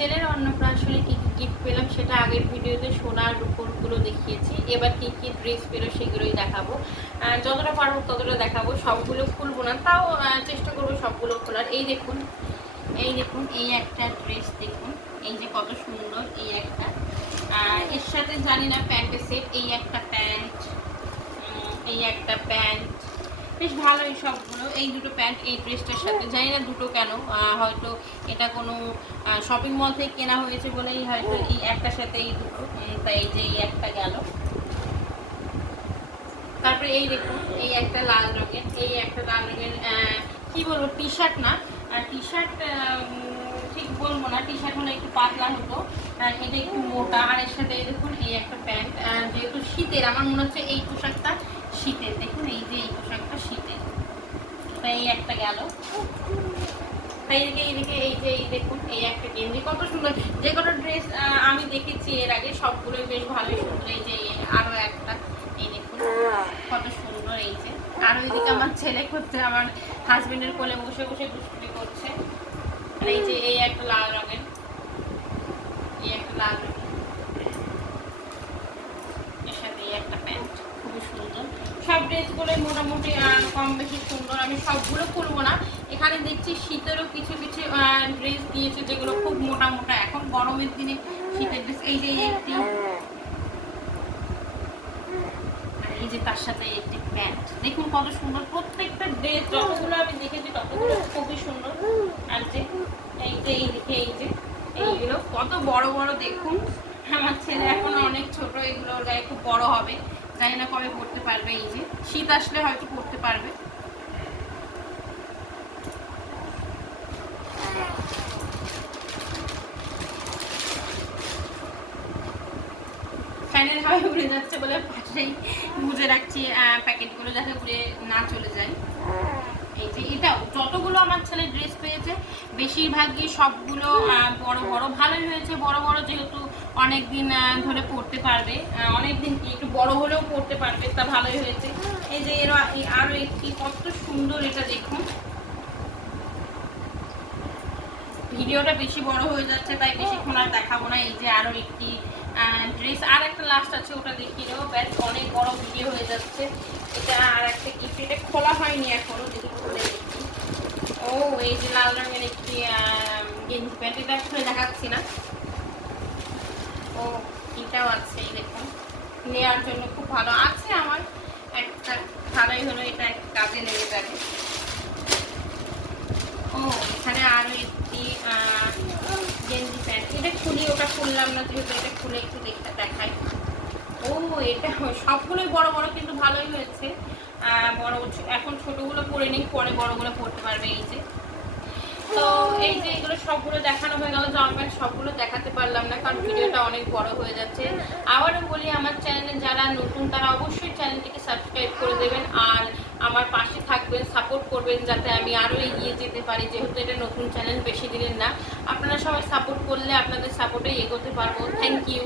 ছেলের অন্নপ্রাশনে কী কী গিফট পেলাম সেটা আগের ভিডিওতে সোনার রূপোরগুলো দেখিয়েছি। এবার কী কী ড্রেস পেলো সেগুলোই দেখাবো। যতটা পারবো ততটা দেখাবো, সবগুলো খুলবো না, তাও চেষ্টা করবো সবগুলো খোলার। এই দেখুন, এই একটা ড্রেস দেখুন, এই যে কত সুন্দর, এই একটা এর সাথে জানি না প্যান্টের সেট, এই একটা প্যান্ট, এই একটা প্যান্ট, বেশ ভালোই সবগুলো। এই দুটো প্যান্ট এই ড্রেসটার সাথে, জানি না দুটো কেন, হয়তো এটা কোনো শপিং মল থেকে কেনা হয়েছে বলেই হয়তো এই একটার সাথে এই দুটো, তাই এই যে এই একটা গেল। তারপরে এই দেখুন, এই একটা লাল রঙের, কি বলবো, টি শার্ট না, টি শার্ট ঠিক বলবো না, টি শার্ট হলে একটু পাতলা হতো, এটা একটু মোটা। আর এর সাথে দেখুন এই একটা প্যান্ট, যেহেতু শীতের, আমার মনে হচ্ছে এই পোশাকটা শীতের। দেখুন এই যে এই পোশাকটা শীতের, তাই এই একটা গেল। তাই এইদিকে এই যে এই দেখুন এই একটা গেঞ্জি, কত সুন্দর। যে কোনো ড্রেস আমি দেখেছি এর আগে, সবগুলোই বেশ ভালোই সুন্দর। এই যে আরও একটা, এই দেখুন কত সুন্দর। এই যে আর ওইদিকে আমার ছেলে করছে, আমার হাজবেন্ডের কোলে বসে বসে দুষ্টুমি করছে। আর এই যে এই একটা লাল রঙের, এর সাথে এই একটা প্যান্ট, খুবই সুন্দর। সব ড্রেসগুলোই মোটামুটি কম বেশি সুন্দর। আমি সবগুলো খুলবো না। এখানে দেখছি শীতেরও কিছু কিছু ড্রেস দিয়েছে যেগুলো খুব মোটা মোটা, এখন গরমের দিনে শীতের ড্রেস। এই যে একটি, এই যে তার সাথে একটি প্যান্ট, দেখুন কত সুন্দর। প্রত্যেকটা ড্রেস যতগুলো আমি দেখেছি ততগুলো খুবই সুন্দর। আর যে এই যে এইদিকে এই যে এইগুলো কত বড় বড়, দেখুন। আমার ছেলে এখন অনেক ছোট, এগুলো ওর গায়ে খুব বড় হবে, জানি না কবে পড়তে পারবে। এই যে শীত আসলে হয়তো পড়তে পারবে। ফ্যানের হাওয়ায় উড়ে যাচ্ছে বলে পাশেই বুঝে রাখছি প্যাকেটগুলো, যাতে উড়ে না চলে যায়। এই যে এটাও যতগুলো আমার ছেলে ড্রেস পেয়েছে বেশিরভাগই সবগুলো বড় বড়, ভালোই হয়েছে বড় বড়, যেহেতু অনেক দিন ধরে পড়তে পারবে, অনেক দিন কি একটু বড় হলেও পড়তে পারবে, তা ভালোই হয়েছে। এই যে আরও একটি কত সুন্দর, এটা দেখুন। ভিডিওটা বেশি বড় হয়ে যাচ্ছে তাই বেশিক্ষণ আর দেখাবো না। এই যে আরও একটি ড্রেস, আর একটা লাস্ট আছে, ওটা দেখিয়ে দেবো, ব্যাস অনেক বড় ভিডিও হয়ে যাচ্ছে। এটা আর একটা গিফট, এটা খোলা হয়নি এখনো, দেখি খুলে দেখি। ও এই যে লাল রঙের একটি গেঞ্জি প্যান্ট, এটা খুলে দেখাচ্ছি না। ও এটাও আছে, এই দেখুন, নেওয়ার জন্য খুব ভালো আছে আমার একটা, ভালোই হলো, এটা একটা কাজে লেগে যাবে। ও এখানে আরও একটি গেঞ্জি প্যান্ট, এটা খুলি, ওটা খুললাম না যেহেতু, এটা খুলে একটু দেখতে দেখাই। ও এটা সবগুলোই বড় বড়, কিন্তু ভালোই হয়েছে। বড় এখন ছোটগুলো পরে নেই, পরে বড়গুলো পরতে পারবে। এই যে, তো এই যে এগুলো সবগুলো দেখানো হয়ে গেল। জামা প্যান্ট সবগুলো দেখাতে পারলাম না, কারণ ভিডিওটা অনেক বড় হয়ে যাচ্ছে। আবারও বলি, আমার চ্যানেলে যারা নতুন তারা অবশ্যই চ্যানেলটিকে সাবস্ক্রাইব করে দেবেন, আর আমার পাশে থাকবেন, সাপোর্ট করবেন, যাতে আমি আরও এগিয়ে যেতে পারি। যেহেতু এটা নতুন চ্যানেল, বেশি দিনের না, আপনারা সবাই সাপোর্ট করলে আপনাদের সাপোর্টেই এগোতে পারবো। Thank you.